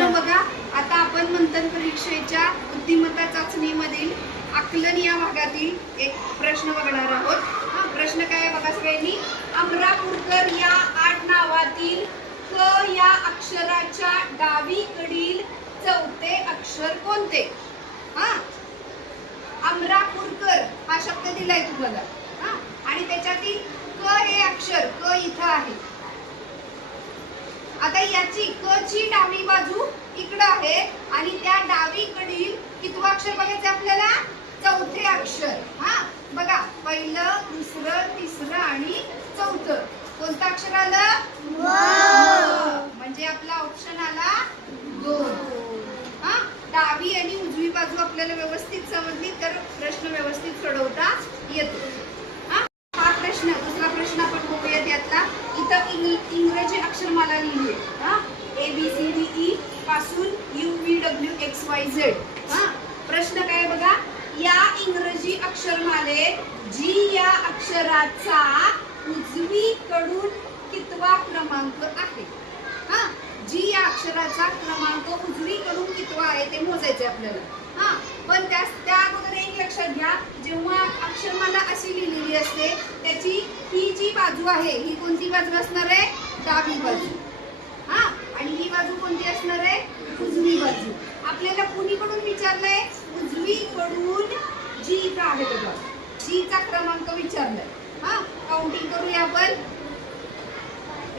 मुलांनो बघा, आता आपण मंथन परीक्षेच्या बुद्धिमत्ता चाचणीमधील आकलन या भागातील एक प्रश्न बघणार आहोत. हा प्रश्न काय आहे बघा सगळ्यांनी. अमरापूरकर या आडनावातील क या अक्षराच्या डावीकडील चौथे अक्षर कोणते? हा, अमरापूरकर हा शब्द दिलाय तुम्हाला. हा, आणि त्याच्यातील क हे अक्षर क इथं आहे. आता याची क ची डावी बाजू इकडे आहे आणि त्या डावीकडील कितवं अक्षर बघायचं आपल्याला? चौथे अक्षर. हा बघा, पहिलं, दुसरं, तिसरं आणि चौथं. कोणतं अक्षर आलं? म्हणजे आपला ऑप्शन आला 2. हा, डावी आणि उजवी बाजू आपल्याला व्यवस्थित समजली तर प्रश्न व्यवस्थित सोडवता येतो. हा प्रश्न, दुसरा प्रश्न आपण बघूयात यातला. इथं इंग्रजी अक्षरमाला लिहिली आहे. हा, ABCDE पासून UVWXYZ. हा, प्रश्न काय बघा. या इंग्रजी अक्षरमालेत जी या अक्षराचा उजवीकडून कितवा क्रमांक आहे? हा, जी या अक्षराचा क्रमांक उजवीकडून कितवा आहे ते मोजायचे आपल्याला. हा, पण त्या अगोदर एक लक्षात घ्या, जेव्हा अक्षरमाला अशी लिहिलेली असते त्याची ही जी बाजू आहे ही कोणती बाजू असणार आहे? डावी बाजू. हा, आणि ही बाजू कोणती असणार आहे? उजवी बाजू. आपल्याला कुणीकडून विचारलंय? उजवीकडून जी का आहे बघा, जी चा क्रमांक विचारलाय. हा, काउंटिंग करूया आपण.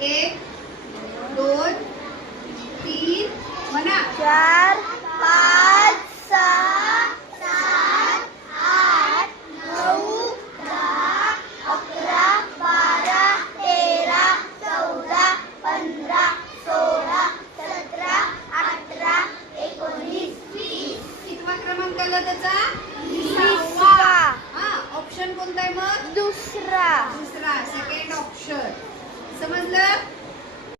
1 2 3 म्हणा. 4 5 6 7 8 9 10 11 12 13 14 15 16 17 18 19 20. कितवा क्रमांक आला त्याचा? 20वा. हा, ऑप्शन कोणता आहे मग? दुसरा.